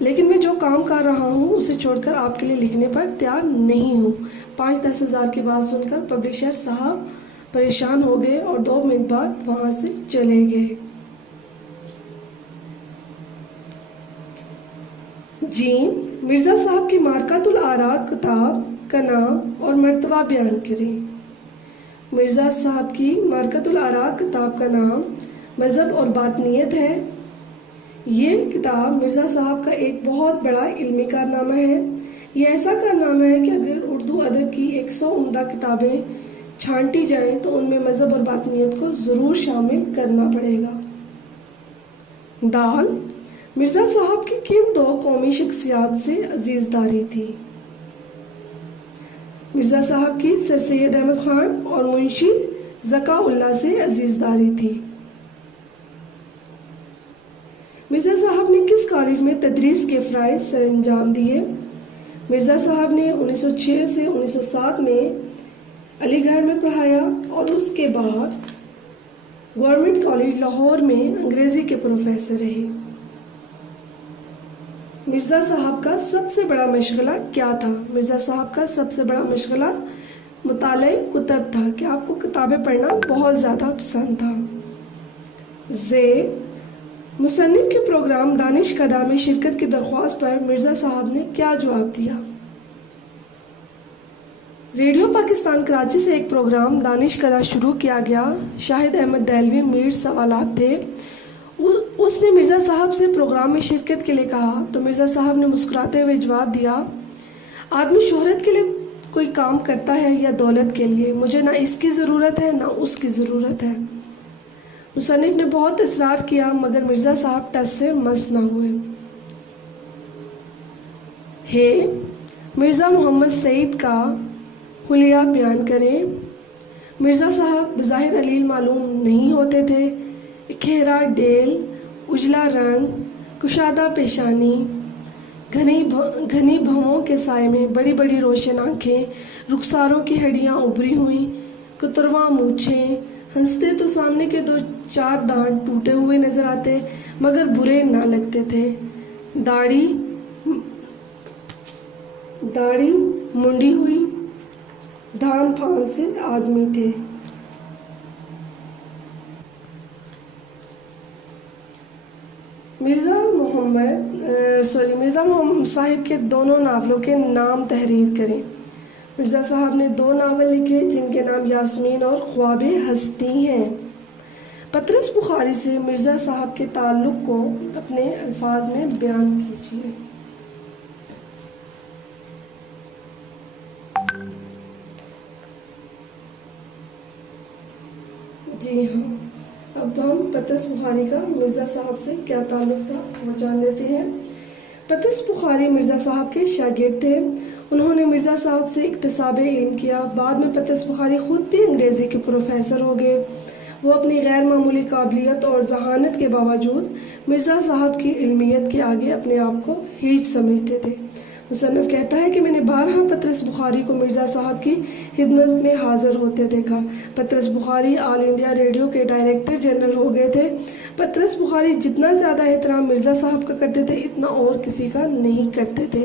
لیکن میں جو کام کر رہا ہوں اسے چھوڑ کر آپ کے لیے لکھنے پر تیار نہیں ہوں۔ 5-10 ہزار کی بات سن کر پبلشر صاحب پریشان ہو گئے اور 2 منٹ بعد وہاں سے چلے گئے۔ مرزا صاحب کی مارکۃ الآراء کتاب کا نام اور مرتبہ بیان کریں۔ مرزا صاحب کی مارکۃ الآراء کتاب کا نام مذہب اور باطنیت ہے۔ یہ کتاب مرزا صاحب کا ایک بہت بڑا علمی کارنامہ ہے۔ یہ ایسا کارنامہ ہے کہ اگر اردو ادب کی 100 عمدہ کتابیں چھانٹی جائیں تو ان میں مذہب اور باطنیت کو ضرور شامل کرنا پڑے گا۔ دال، مرزا صاحب کی کن دو قومی شخصیات سے عزیز داری تھی؟ مرزا صاحب کی سر سید احمد خان اور منشی ذکا اللہ سے عزیز داری تھی۔ مرزا صاحب نے کس کالج میں تدریس کے فرائض سر انجام دیے؟ مرزا صاحب نے 1906 سے 1907 میں علی گڑھ میں پڑھایا اور اس کے بعد گورنمنٹ کالج لاہور میں انگریزی کے پروفیسر رہے۔ مرزا صاحب کا سب سے بڑا مشغلہ کیا تھا؟ مرزا صاحب کا سب سے بڑا مشغلہ مطالعہ کتب تھا کہ آپ کو کتابیں پڑھنا بہت زیادہ پسند تھا۔ مصنف کے پروگرام دانش کدہ میں شرکت کی درخواست پر مرزا صاحب نے کیا جواب دیا؟ ریڈیو پاکستان کراچی سے ایک پروگرام دانش کدہ شروع کیا گیا۔ شاہد احمد دہلوی میر سوالات تھے۔ اس نے مرزا صاحب سے پروگرام میں شرکت کے لیے کہا تو مرزا صاحب نے مسکراتے ہوئے جواب دیا، آدمی شہرت کے لیے کوئی کام کرتا ہے یا دولت کے لیے؟ مجھے نہ اس کی ضرورت ہے نہ اس کی ضرورت ہے۔ مصنف نے بہت اصرار کیا مگر مرزا صاحب ٹس سے مس نہ ہوئے۔ مرزا محمد سعید کا حلیہ بیان کریں۔ مرزا صاحب بظاہر علیل معلوم نہیں ہوتے تھے۔ کھیرا ڈیل، اجلا رنگ، کشادہ پیشانی، گھنی بھووں کے سائے میں بڑی بڑی روشن آنکھیں، رخساروں کی ہڈیاں ابھری ہوئیں، کترواں مونچھیں، ہنستے تو سامنے کے 2-4 دانت ٹوٹے ہوئے نظر آتے مگر برے نہ لگتے تھے۔ داڑھی منڈی ہوئی، دھان پھان سے آدمی تھے۔ مرزا محمد صاحب کے دونوں ناولوں کے نام تحریر کریں۔ مرزا صاحب نے 2 ناول لکھے جن کے نام یاسمین اور خواب ہستی ہیں۔ پطرس بخاری سے مرزا صاحب کے تعلق کو اپنے الفاظ میں بیان کیجیے۔ جی ہاں، اب ہم پطرس بخاری کا مرزا صاحب سے کیا تعلق تھا وہ جان لیتے ہیں۔ پطرس بخاری مرزا صاحب کے شاگرد تھے۔ انہوں نے مرزا صاحب سے اکتساب علم کیا۔ بعد میں پطرس بخاری خود بھی انگریزی کے پروفیسر ہو گئے۔ وہ اپنی غیر معمولی قابلیت اور ذہانت کے باوجود مرزا صاحب کی علمیت کے آگے اپنے آپ کو ہیچ سمجھتے تھے۔ مصنف کہتا ہے کہ میں نے بارہا پطرس بخاری کو مرزا صاحب کی خدمت میں حاضر ہوتے دیکھا۔ پطرس بخاری آل انڈیا ریڈیو کے ڈائریکٹر جنرل ہو گئے تھے۔ پطرس بخاری جتنا زیادہ احترام مرزا صاحب کا کرتے تھے اتنا اور کسی کا نہیں کرتے تھے،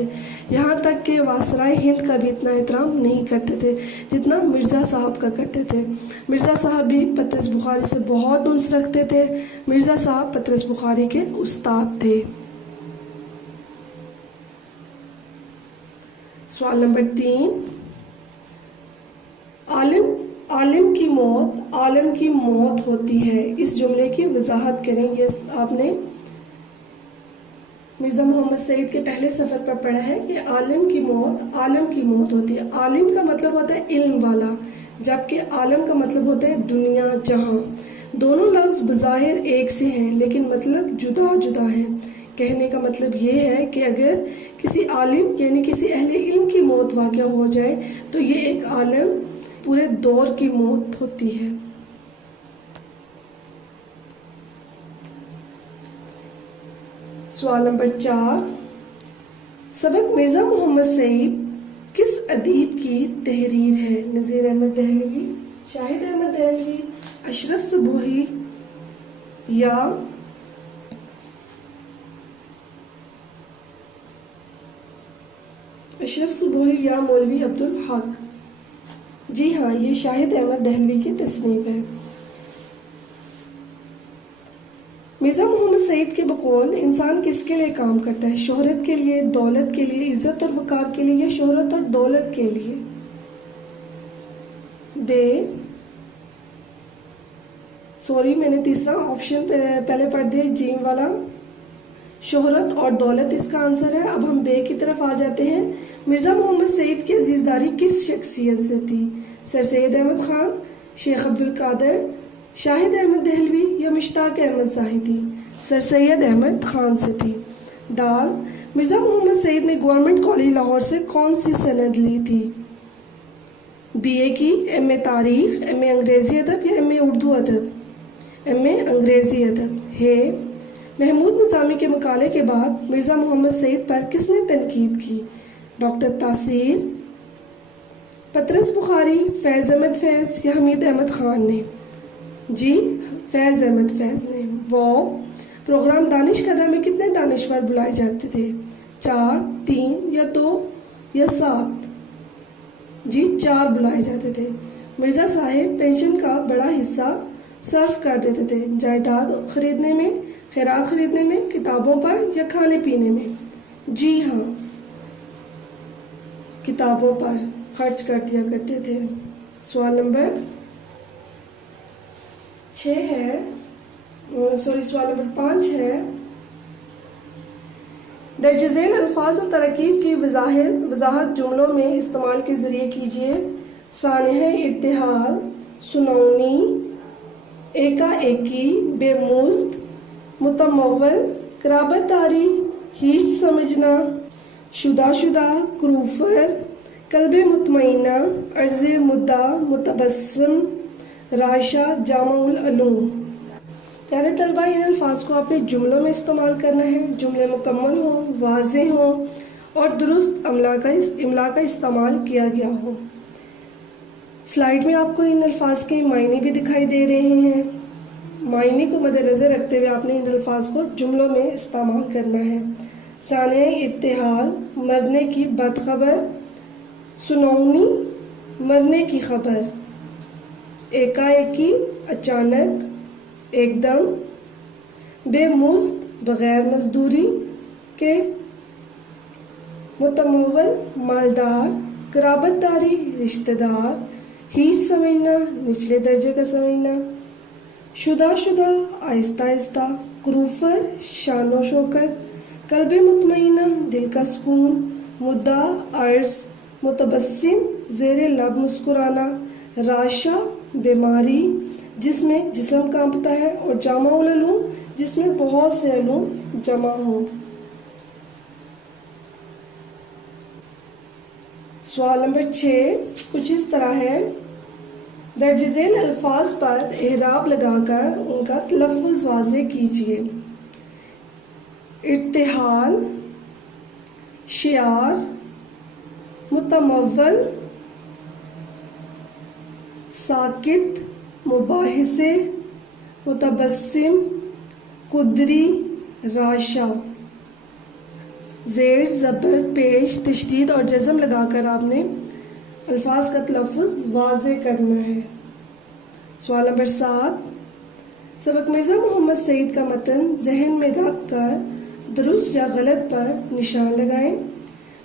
یہاں تک کہ واسرائے ہند کا بھی اتنا احترام نہیں کرتے تھے جتنا مرزا صاحب کا کرتے تھے۔ مرزا صاحب بھی پطرس بخاری سے بہت انس رکھتے تھے۔ مرزا صاحب پطرس بخاری کے استاد تھے۔ سوال نمبر 3، عالم کی موت ہوتی ہے، اس جملے کی وضاحت کریں۔ یہ آپ نے مرزا محمد سعید کے پہلے سفر پر پڑھا ہے کہ عالم کی موت ہوتی ہے۔ عالم کا مطلب ہوتا ہے علم والا، جبکہ عالم کا مطلب ہوتا ہے دنیا جہاں۔ دونوں لفظ بظاہر ایک سے ہیں لیکن مطلب جدا جدا ہیں۔ کہنے کا مطلب یہ ہے کہ اگر کسی عالم یعنی کسی اہل علم کی موت واقع ہو جائے تو یہ ایک عالم پورے دور کی موت ہوتی ہے۔ سوال نمبر 4، سبق مرزا محمد سعید کس ادیب کی تحریر ہے؟ نذیر احمد دہلوی، شاہد احمد دہلوی، اشرف صبوحی یا مولوی عبدالحق؟ جی ہاں، یہ شاہد احمد دہلوی کی تصنیف ہے۔ مرزا محمد سعید کے بقول انسان کس کے لیے کام کرتا ہے؟ شہرت کے لیے، دولت کے لیے، عزت اور وقار کے لیے یا شہرت اور دولت کے لیے؟ میں نے تیسرا آپشن پہلے پڑھ دیا، جیم والا، شہرت اور دولت اس کا آنسر ہے۔ اب ہم بے کی طرف آ جاتے ہیں۔ مرزا محمد سعید کی عزیزداری کس شخصیت سے تھی؟ سر سید احمد خان، شیخ عبدالقادر، شاہد احمد دہلوی یا مشتاق احمد زاہدی؟ سر سید احمد خان سے تھی۔ دال، مرزا محمد سعید نے گورنمنٹ کالج لاہور سے کون سی سند لی تھی؟ بی اے کی، ایم اے تاریخ، ایم اے انگریزی ادب یا ایم اے اردو ادب؟ ایم اے انگریزی ادب ہے۔ محمود نظامی کے مقالے کے بعد مرزا محمد سعید پر کس نے تنقید کی؟ ڈاکٹر تاثیر، پطرس بخاری، فیض احمد فیض یا حمید احمد خان نے؟ جی فیض احمد فیض نے۔ وہ پروگرام دانش کدہ میں کتنے دانشور بلائے جاتے تھے؟ 4، 3 یا 2 یا 7؟ جی 4 بلائے جاتے تھے۔ مرزا صاحب پینشن کا بڑا حصہ صرف کر دیتے تھے، جائیداد خریدنے میں، خیرات خریدنے میں، کتابوں پر یا کھانے پینے میں؟ جی ہاں، کتابوں پر خرچ کر دیا کرتے تھے۔ سوال نمبر 6 ہے، سوال نمبر 5 ہے، درج ذیل الفاظ و تراکیب کی وضاحت جملوں میں استعمال کے ذریعے کیجیے۔ سانحہ ارتحال، سنونی، ایکا ایکی، بے مزد، متمول، قرابت داری، ہیچ سمجھنا، شدہ شدہ، کروفر، قلب مطمئنہ، عرض مدعا، متبسم، رائشہ، جامع العلوم۔ پیارے طلبہ، ان الفاظ کو آپ نے جملوں میں استعمال کرنا ہے۔ جملے مکمل ہوں، واضح ہوں اور درست املا کا استعمال کیا گیا ہو۔ سلائیڈ میں آپ کو ان الفاظ کے معنی بھی دکھائی دے رہے ہیں۔ معنی کو مد نظر رکھتے ہوئے آپ نے ان الفاظ کو جملوں میں استعمال کرنا ہے۔ سانحہ ارتحال، مرنے کی بدخبر، سنونی، مرنے کی خبر، ایکا ایکی، اچانک، ایک دم، بے مزد، بغیر مزدوری کے، متمول، مالدار، قرابت داری، رشتہ دار، ہیچ سمجھنا، نچلے درجے کا سمجھنا، شدہ شدہ، آہستہ آہستہ، کروفر، شان و شوکت، قلب مطمئنہ، دل کا سکون، مدعا، عرض، متبسم، زیر لب مسکرانا، راشہ، بیماری جس میں جسم کانپتا ہے، اور جامع العلوم جس میں بہت سے علوم جمع ہوں۔ سوال نمبر 6 کچھ اس طرح ہے، درج ذیل الفاظ پر اعراب لگا کر ان کا تلفظ واضح کیجیے۔ ارتحال، شعار، متمول، ساکت، مباحثے، متبسم، قدری، راشہ۔ زیر زبر پیش تشدید اور جزم لگا کر آپ نے الفاظ کا تلفظ واضح کرنا ہے۔ سوال نمبر 7، سبق مرزا محمد سعید کا متن ذہن میں رکھ کر درست یا غلط پر نشان لگائیں۔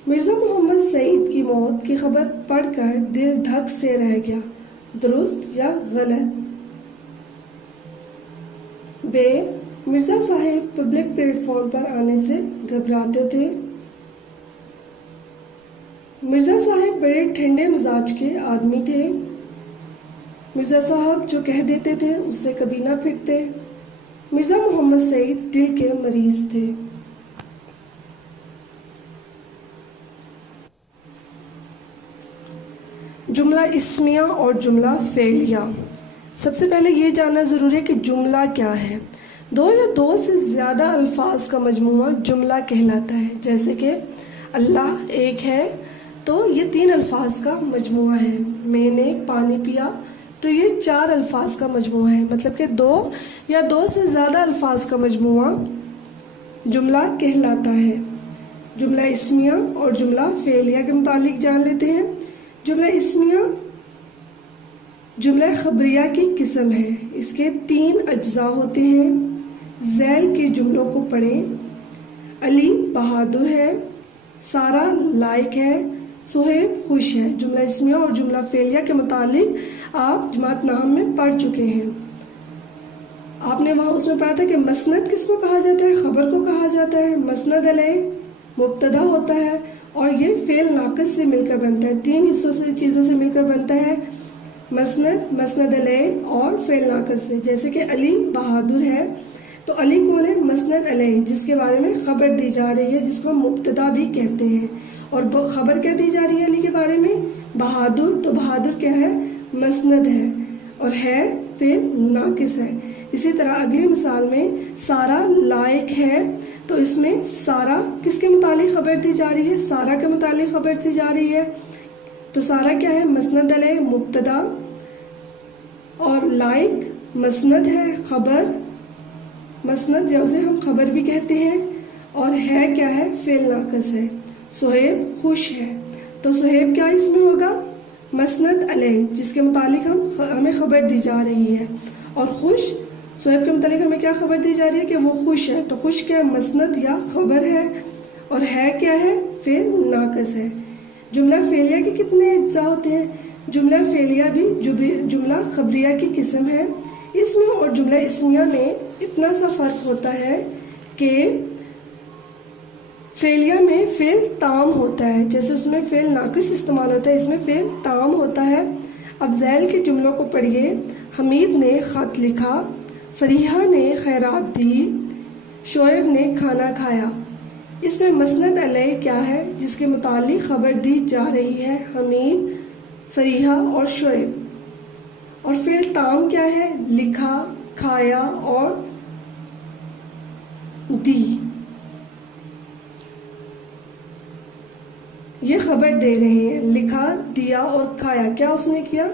مرزا محمد سعید کی موت کی خبر پڑھ کر دل دھک سے رہ گیا، درست یا غلط؟ بے، مرزا صاحب پبلک پلیٹ فارم پر آنے سے گھبراتے تھے۔ مرزا صاحب بڑے ٹھنڈے مزاج کے آدمی تھے۔ مرزا صاحب جو کہہ دیتے تھے اس سے کبھی نہ پھرتے۔ مرزا محمد سعید دل کے مریض تھے۔ جملہ اسمیہ اور جملہ فعلیہ۔ سب سے پہلے یہ جاننا ضروری ہے کہ جملہ کیا ہے۔ 2 یا 2 سے زیادہ الفاظ کا مجموعہ جملہ کہلاتا ہے۔ جیسے کہ اللہ ایک ہے تو یہ 3 الفاظ کا مجموعہ ہے۔ میں نے پانی پیا تو یہ 4 الفاظ کا مجموعہ ہے۔ مطلب کہ 2 یا 2 سے زیادہ الفاظ کا مجموعہ جملہ کہلاتا ہے۔ جملہ اسمیہ اور جملہ فعلیہ کے متعلق جان لیتے ہیں۔ جملہ اسمیہ جملہ خبریہ کی قسم ہے۔ اس کے 3 اجزاء ہوتے ہیں۔ ذیل کے جملوں کو پڑھیں۔ علی بہادر ہے، سارا لائق ہے، سہیب خوش ہے۔ جملہ اسمیہ اور جملہ فعلیہ کے متعلق آپ جماعت نحو میں پڑھ چکے ہیں۔ آپ نے وہاں اس میں پڑھا تھا کہ مسند کس کو کہا جاتا ہے، خبر کو کہا جاتا ہے۔ مسند علیہ مبتدا ہوتا ہے اور یہ فعل ناقص سے مل کر بنتا ہے۔ 3 حصوں سے چیزوں سے مل کر بنتا ہے، مسند، مسند علیہ اور فعل ناقص سے۔ جیسے کہ علی بہادر ہے تو علی کون ہے؟ مسند علیہ، جس کے بارے میں خبر دی جا رہی ہے، جس کو مبتدا بھی کہتے ہیں، اور خبر کیا دی جا رہی ہے علی کے بارے میں؟ بہادر، تو بہادر کیا ہے؟ مسند ہے، اور ہے فعل ناقص ہے۔ اسی طرح اگلی مثال میں سارا لائق ہے، تو اس میں سارا کس کے متعلق خبر دی جا رہی ہے؟ سارا کے متعلق خبر دی جا رہی ہے، تو سارا کیا ہے؟ مسند علیہ مبتدا، اور لائق مسند ہے خبر، مسند جسے ہم خبر بھی کہتے ہیں، اور ہے کیا ہے؟ فعل ناقص ہے۔ صہیب خوش ہے، تو صہیب کیا اس میں ہوگا؟ مسند علیہ، جس کے متعلق ہمیں خبر دی جا رہی ہے، اور خوش، صہیب کے متعلق ہمیں کیا خبر دی جا رہی ہے؟ کہ وہ خوش ہے، تو خوش کیا مسند یا خبر ہے، اور ہے کیا ہے؟ فعل ناقص ہے۔ جملہ فعلیہ کے کتنے اجزاء ہوتے ہیں؟ جملہ فعلیہ بھی جملہ خبریہ کی قسم ہے۔ اس میں اور جملہ اسمیہ میں اتنا سا فرق ہوتا ہے کہ فعلیہ میں فعل تام ہوتا ہے، جیسے اس میں فعل ناقص استعمال ہوتا ہے، اس میں فعل تام ہوتا ہے۔ اب ذیل کے جملوں کو پڑھیے۔ حمید نے خط لکھا، فریحہ نے خیرات دی، شعیب نے کھانا کھایا۔ اس میں مسند علیہ کیا ہے؟ جس کے متعلق خبر دی جا رہی ہے، حمید، فریحہ اور شعیب، اور فعل تام کیا ہے؟ لکھا، کھایا اور دی، یہ خبر دے رہے ہیں۔ لکھا، دیا اور کھایا کیا اس نے کیا؟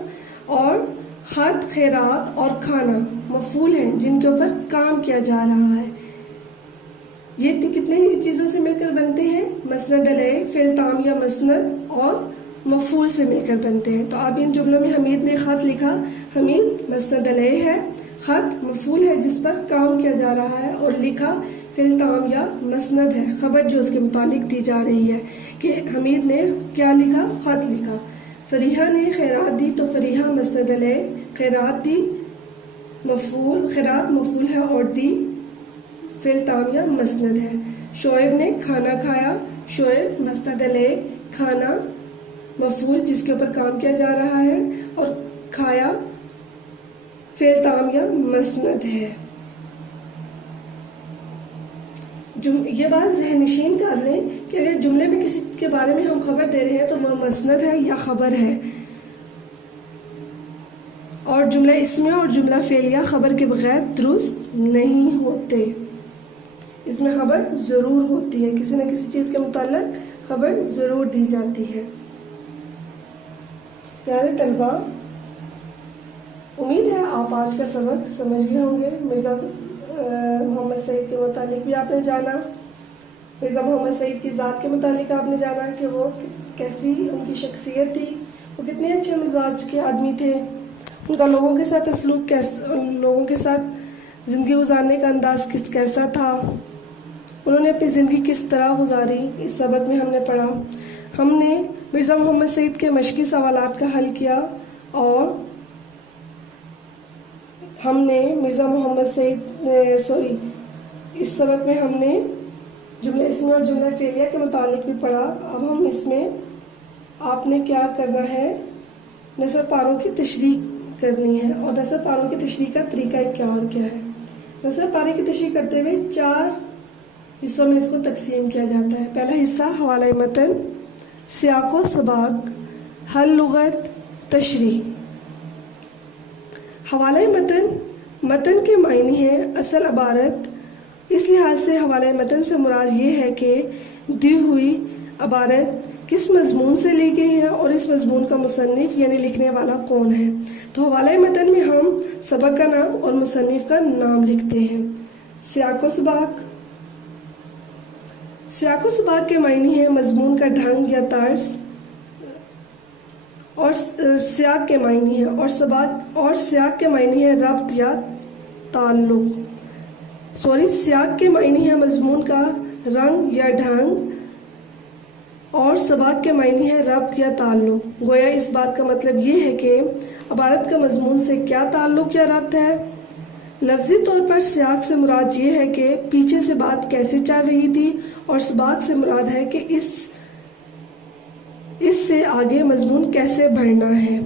اور خط، خیرات اور کھانا مفعول ہیں جن کے اوپر کام کیا جا رہا ہے۔ یہ کتنے چیزوں سے مل کر بنتے ہیں؟ مسند علیہ، فعل تام یا مسند، اور مفعول سے مل کر بنتے ہیں۔ تو اب ان جملوں میں حمید نے خط لکھا، حمید مسند علیہ ہے، خط مفعول ہے جس پر کام کیا جا رہا ہے، اور لکھا فعل تام یا مسند ہے، خبر جو اس کے متعلق دی جا رہی ہے کہ حمید نے کیا لکھا؟ خط لکھا۔ فریحہ نے خیرات دی، تو فریحہ مسند علیہ، خیرات دی مفعول، خیرات مفعول ہے، اور دی فعل تام یا مسند ہے۔ شعیب نے کھانا کھایا، شعیب مسند علیہ، کھانا مفعول جس کے اوپر کام کیا جا رہا ہے، اور کھایا فعل تام یا مسند ہے۔ یہ بات ذہن نشین کر لیں کہ اگر جملے میں کسی کے بارے میں ہم خبر دے رہے ہیں تو وہ مسند ہے یا خبر ہے، اور جملہ اسمیہ اور جملہ فعلیہ خبر کے بغیر درست نہیں ہوتے، اس میں خبر ضرور ہوتی ہے، کسی نہ کسی چیز کے متعلق خبر ضرور دی جاتی ہے۔ پیارے طلبہ، امید ہے آپ آج کا سبق سمجھ گئے ہوں گے۔ مرزا محمد سعید کے متعلق بھی آپ نے جانا، مرزا محمد سعید کی ذات کے متعلق آپ نے جانا کہ وہ کیسی ان کی شخصیت تھی، وہ کتنے اچھے مزاج کے آدمی تھے، ان کا لوگوں کے ساتھ سلوک کیسا، لوگوں کے ساتھ زندگی گزارنے کا انداز کیسا تھا، انہوں نے اپنی زندگی کس طرح گزاری، اس سبق میں ہم نے پڑھا۔ ہم نے مرزا محمد سعید کے مشقی سوالات کا حل کیا، اور ہم نے مرزا محمد سعید اس سبق میں ہم نے جملہ اسمیہ اور جملہ فعلیہ کے متعلق بھی پڑھا۔ اب ہم اس میں آپ نے کیا کرنا ہے، نثر پاروں کی تشریح کرنی ہے، اور نثر پاروں کی تشریح کا طریقہ کیا ہے۔ نثر پارے کی تشریح کرتے ہوئے 4 حصوں میں اس کو تقسیم کیا جاتا ہے۔ پہلا حصہ حوالہ متن، سیاق و سباق، حل لغت، تشریح۔ حوالہ متن کے معنی ہے اصل عبارت، اس لحاظ سے حوالہ متن سے مراد یہ ہے کہ دی ہوئی عبارت کس مضمون سے لی گئی ہے اور اس مضمون کا مصنف یعنی لکھنے والا کون ہے۔ تو حوالہ متن میں ہم سبق کا نام اور مصنف کا نام لکھتے ہیں۔ سیاق و سباق کے معنی ہے مضمون کا ڈھنگ یا طرز، اور سیاق کے معنی ہے اور سیاق کے معنی ہے ربط یا تعلق۔ سیاق کے معنی ہے مضمون کا رنگ یا ڈھنگ، اور سباق کے معنی ہے ربط یا تعلق۔ گویا اس بات کا مطلب یہ ہے کہ عبارت کا مضمون سے کیا تعلق یا ربط ہے۔ لفظی طور پر سیاق سے مراد یہ ہے کہ پیچھے سے بات کیسے چل رہی تھی، اور سباق سے مراد ہے کہ اس سے آگے مضمون کیسے بڑھنا ہے۔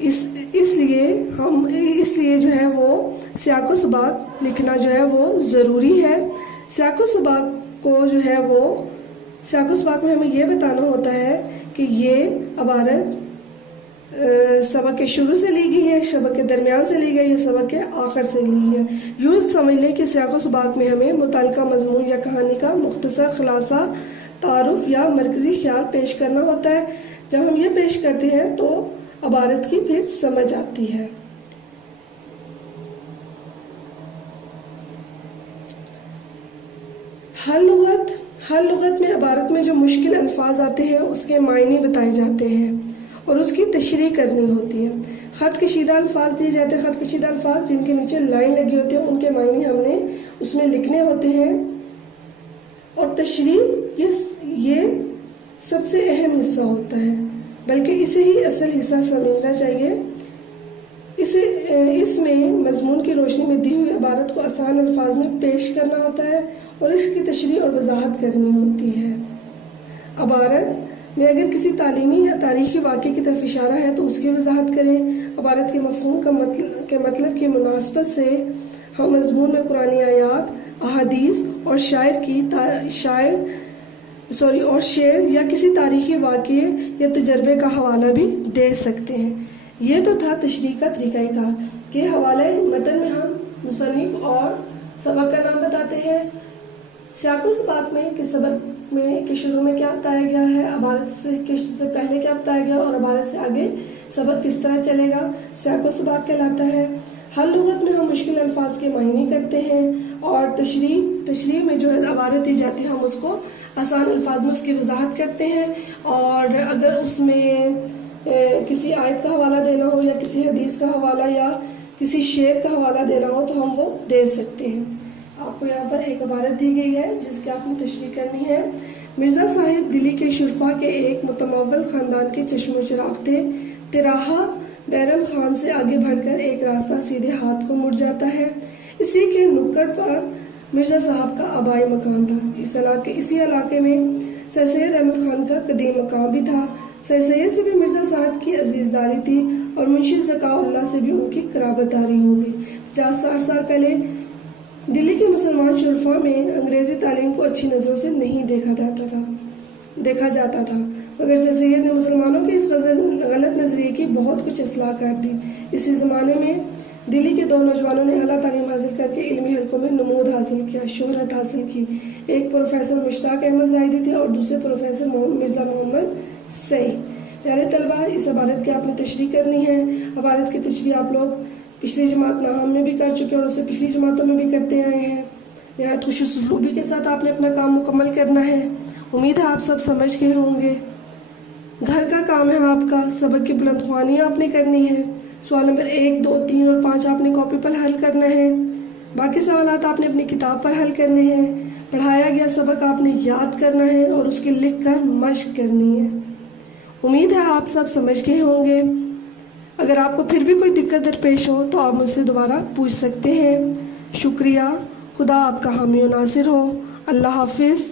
اس لیے جو ہے وہ سیاق و سباق لکھنا جو ہے وہ ضروری ہے۔ سیاق و سباق کو جو ہے وہ سیاق و سباق میں ہمیں یہ بتانا ہوتا ہے کہ یہ عبارت سبق کے شروع سے لی گئی ہے، سبق کے درمیان سے لی گئی ہے، سبق کے آخر سے لی ہے۔ یوں سمجھ لیں کہ سیاق و سباق میں ہمیں متعلقہ مضمون یا کہانی کا مختصر خلاصہ، تعارف یا مرکزی خیال پیش کرنا ہوتا ہے۔ جب ہم یہ پیش کرتے ہیں تو عبارت کی پھر سمجھ آتی ہے۔ ہر لغت میں عبارت میں جو مشکل الفاظ آتے ہیں اس کے معنی بتائے جاتے ہیں اور اس کی تشریح کرنی ہوتی ہے۔ خط کشیدہ الفاظ دیے جاتے ہیں، خط کشیدہ الفاظ جن کے نیچے لائن لگی ہوتی ہے ان کے معنی ہم نے اس میں لکھنے ہوتے ہیں، اور تشریح یہ سب سے اہم حصہ ہوتا ہے، بلکہ اسے ہی اصل حصہ سمجھنا چاہیے۔ اس میں مضمون کی روشنی میں دی ہوئی عبارت کو آسان الفاظ میں پیش کرنا ہوتا ہے اور اس کی تشریح اور وضاحت کرنی ہوتی ہے۔ عبارت میں اگر کسی تعلیمی یا تاریخی واقعے کی طرف اشارہ ہے تو اس کی وضاحت کریں۔ عبارت کے مفہوم کے مطلب کی مناسبت سے ہم مضمون میں قرآنی آیات، احادیث اور شعر یا کسی تاریخی واقعے یا تجربے کا حوالہ بھی دے سکتے ہیں۔ یہ تو تھا تشریح کا طریقہ کار کہ حوالے متن میں ہم مصنف اور سبق کا نام بتاتے ہیں، سیاق و سباق میں کہ سبق میں کہ شروع میں کیا بتایا گیا ہے، عبارت سے پہلے کیا بتایا گیا اور عبارت سے آگے سبق کس طرح چلے گا، سیاق و سباق کہلاتا ہے۔ ہر لغت میں ہم مشکل الفاظ کے معنی کرتے ہیں اور تشریح میں جو عبارت دی جاتی ہے ہم اس کو آسان الفاظ میں اس کی وضاحت کرتے ہیں، اور اگر اس میں کسی آیت کا حوالہ دینا ہو یا کسی حدیث کا حوالہ یا کسی شعر کا حوالہ دینا ہو تو ہم وہ دے سکتے ہیں۔ آپ کو یہاں پر ایک عبارت دی گئی ہے جس کی آپ نے تشریح کرنی ہے۔ مرزا صاحب دلی کے شرفا کے ایک متمول خاندان کے چشم و چراغ تھے۔ تراہا بیرم خان سے آگے بڑھ کر ایک راستہ سیدھے ہاتھ کو مڑ جاتا ہے، اسی کے نکڑ پر مرزا صاحب کا آبائی مکان تھا۔ اسی علاقے میں سر سید احمد خان کا قدیم مقام بھی تھا۔ سر سید سے بھی مرزا صاحب کی عزیزداری تھی اور منشی ذکاء اللہ سے بھی ان کی قرابت داری ہو گئی۔ 50-60 سال پہلے دلی کے مسلمان شرفا میں انگریزی تعلیم کو اچھی نظروں سے نہیں دیکھا جاتا تھا، مگر سر سید نے مسلمانوں کے اس غلط نظریے کی بہت کچھ اصلاح کر دی۔ اسی زمانے میں دلی کے 2 نوجوانوں نے اعلیٰ تعلیم حاصل کر کے علمی حلقوں میں نمود حاصل کیا، شہرت حاصل کی۔ ایک پروفیسر مشتاق احمد زاہدی تھے اور دوسرے پروفیسر مرزا محمد سعید۔ پیارے طلبہ، اس عبارت کی آپ نے تشریح کرنی ہے۔ عبارت کی تشریح آپ لوگ پچھلی جماعت ناہم میں بھی کر چکے ہیں اور اسے پچھلی جماعتوں میں بھی کرتے آئے ہیں۔ نہایت خوش اسلوبی کے ساتھ آپ نے اپنا کام مکمل کرنا ہے۔ امید ہے آپ سب سمجھ گئے ہوں گے۔ گھر کا کام ہے آپ کا، سبق کی بلند خوانی آپ نے کرنی ہے۔ سوال نمبر 1، 2، 3 اور 5 آپ نے کاپی پر حل کرنا ہے۔ باقی سوالات آپ نے اپنی کتاب پر حل کرنے ہیں۔ پڑھایا گیا سبق آپ نے یاد کرنا ہے اور اس کی لکھ کر مشق کرنی ہے۔ امید ہے آپ سب سمجھ گئے ہوں گے۔ اگر آپ کو پھر بھی کوئی دقت درپیش ہو تو آپ مجھ سے دوبارہ پوچھ سکتے ہیں۔ شکریہ۔ خدا آپ کا حامی و ناصر ہو۔ اللہ حافظ۔